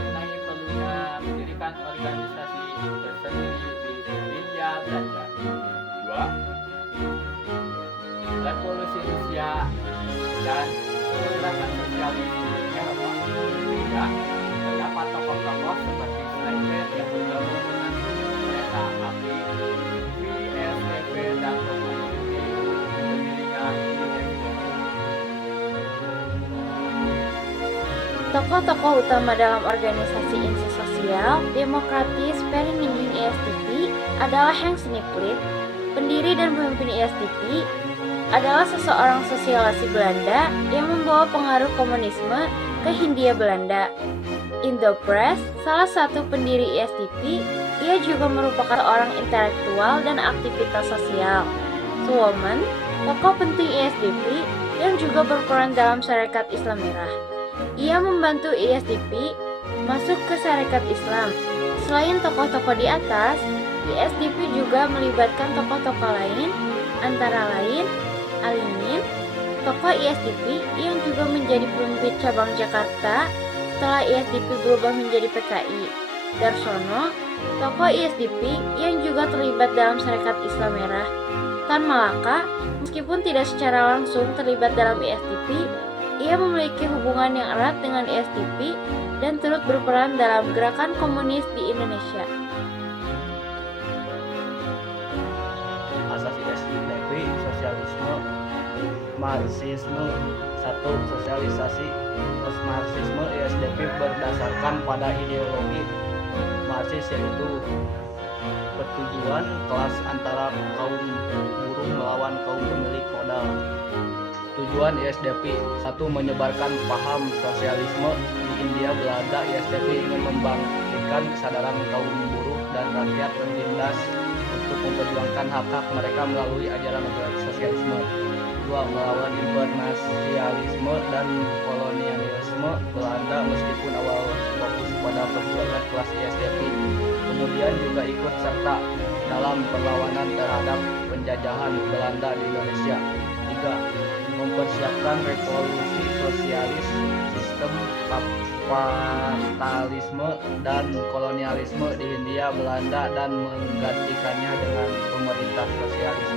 mengenai perlunya mendirikan organisasi tersendiri di Hindia Belanda. 2. Revolusi Rusia dan pergerakan sosialis di Eropa. 3. Terdapat tokoh-tokoh seperti Steinbeck yang bergabung dengan kereta api VSDP dan mempengaruhi berdirinya ISDP. Tokoh-tokoh utama dalam organisasi insi sosial demokratis Vereniging ISDP adalah Henk Snippet, pendiri dan pemimpin ISDP, adalah seseorang sosialisi Belanda yang membawa pengaruh komunisme ke Hindia Belanda. Indo Press, salah satu pendiri ISDP, ia juga merupakan orang intelektual dan aktivitas sosial. Suomen, tokoh penting ISDP yang juga berperan dalam Syarikat Islam Merah. Ia membantu ISDP masuk ke Syarikat Islam. Selain tokoh-tokoh di atas, ISDP juga melibatkan tokoh-tokoh lain, antara lain Alimin, tokoh ISDP yang juga menjadi pemimpin cabang Jakarta setelah ISDP berubah menjadi PKI. Darsono, tokoh ISDP yang juga terlibat dalam Syarikat Islam Merah. Tan Malaka, meskipun tidak secara langsung terlibat dalam ISDP, ia memiliki hubungan yang erat dengan ISDP dan turut berperan dalam gerakan komunis di Indonesia. Asas ISDP, sosialisme, Marxisme. 1. Sosialisasi Marxisme. ISDP berdasarkan pada ideologi Marxis, yaitu pertujuan kelas antara kaum buruh melawan kaum pemilik modal. Tujuan ISDP: 1. Menyebarkan paham sosialisme di Hindia Belanda. ISDP ingin membangkitkan kesadaran kaum buruh dan rakyat tertindas untuk memperjuangkan hak-hak mereka melalui ajaran sosialisme. 2. Melawan imperialisme dan kolonialisme Belanda. Meskipun awal fokus pada perjuangan kelas ISDP, kemudian juga ikut serta dalam perlawanan terhadap penjajahan Belanda di Indonesia. 3. Mempersiapkan revolusi sosialis, sistem kapitalisme dan kolonialisme di Hindia Belanda dan menggantikannya dengan pemerintah sosialis.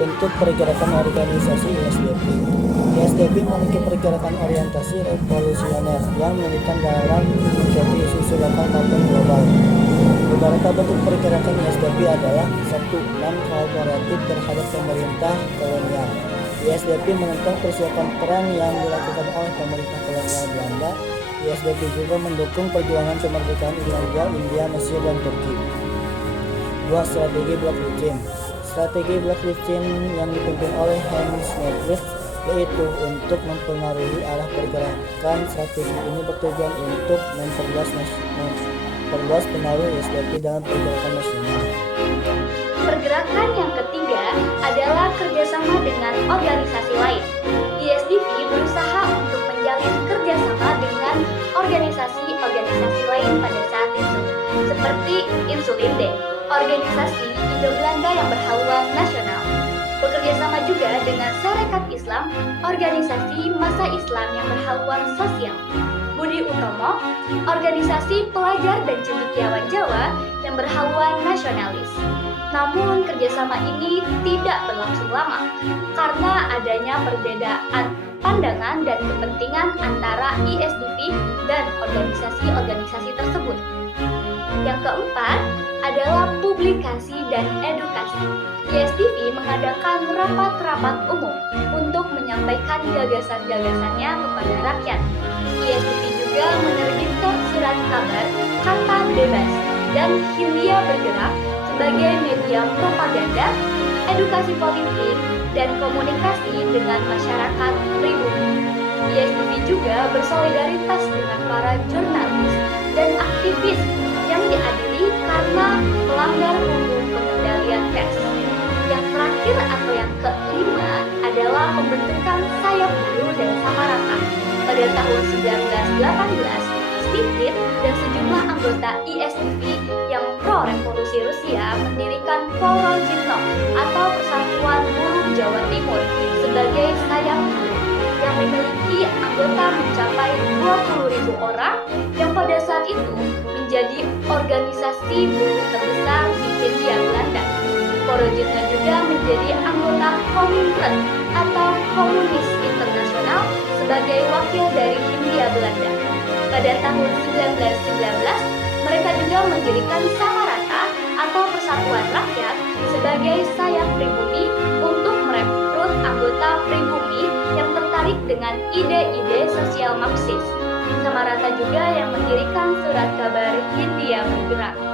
Bentuk pergerakan organisasi ISDP. ISDP memiliki pergerakan orientasi revolusioner yang militan dalam mengikuti isu-isu lokal maupun global. Beberapa bentuk pergerakan ISDP adalah 1. Non-kooperatif terhadap pemerintah kolonial. ISDP menentang persiapan perang yang dilakukan oleh pemerintah kolonial Belanda. ISDP juga mendukung perjuangan kemerdekaan Irlandia, India, Mesir, dan Turki. 2. Strategi blok licin. Strategi blok licin yang dipimpin oleh Henk Snippet yaitu untuk mempengaruhi arah pergerakan. Strategi ini bertujuan untuk memperluas pengaruh ISDP dalam pergerakan nasional. Pergerakan yang ketiga adalah kerjasama dengan organisasi lain. ISDP berusaha untuk menjalin kerjasama dengan organisasi-organisasi lain pada saat itu, seperti Insulinde, organisasi Indo-Belanda yang berhaluan nasional. Bekerja sama juga dengan Syarikat Islam, organisasi massa Islam yang berhaluan sosial. Budi Utomo, organisasi pelajar dan cendekiawan Jawa yang berhaluan nasionalis. Namun kerjasama ini tidak berlangsung lama karena adanya perbedaan pandangan dan kepentingan antara ISDP dan organisasi-organisasi tersebut. Yang keempat adalah publikasi dan edukasi. ISDP mengadakan rapat-rapat umum untuk menyampaikan gagasan-gagasannya kepada rakyat. ISDP juga menerbitkan surat kabar Kata Bebas dan Hindia Bergerak sebagai media propaganda, edukasi politik, dan komunikasi dengan masyarakat pribumi. ISDP juga bersolidaritas dengan para jurnalis dan aktivis yang diadili karena melanggar hukum pengendalian pers. Yang terakhir atau yang kelima adalah pembentukan sayap buruh dan Samarata. Pada tahun 1918, Snippet dan sejumlah anggota ISDP yang pro-revolusi Rusia mendirikan Polrojitno atau Persatuan Buruh Jawa Timur sebagai sayap buruh yang memiliki anggota mencapai 20.000 orang yang pada saat itu menjadi organisasi buruh terbesar di Hindia Belanda. Forojitno juga menjadi anggota Komintern atau Komunis Internasional sebagai wakil dari Hindia Belanda. Pada tahun 1919, mereka juga mendirikan Samarata atau Persatuan Rakyat sebagai sayap pribumi untuk merekrut anggota pribumi yang tertarik dengan ide-ide sosial Marxis. Samarata juga yang mendirikan Surat Kabar Hindia Bergerak.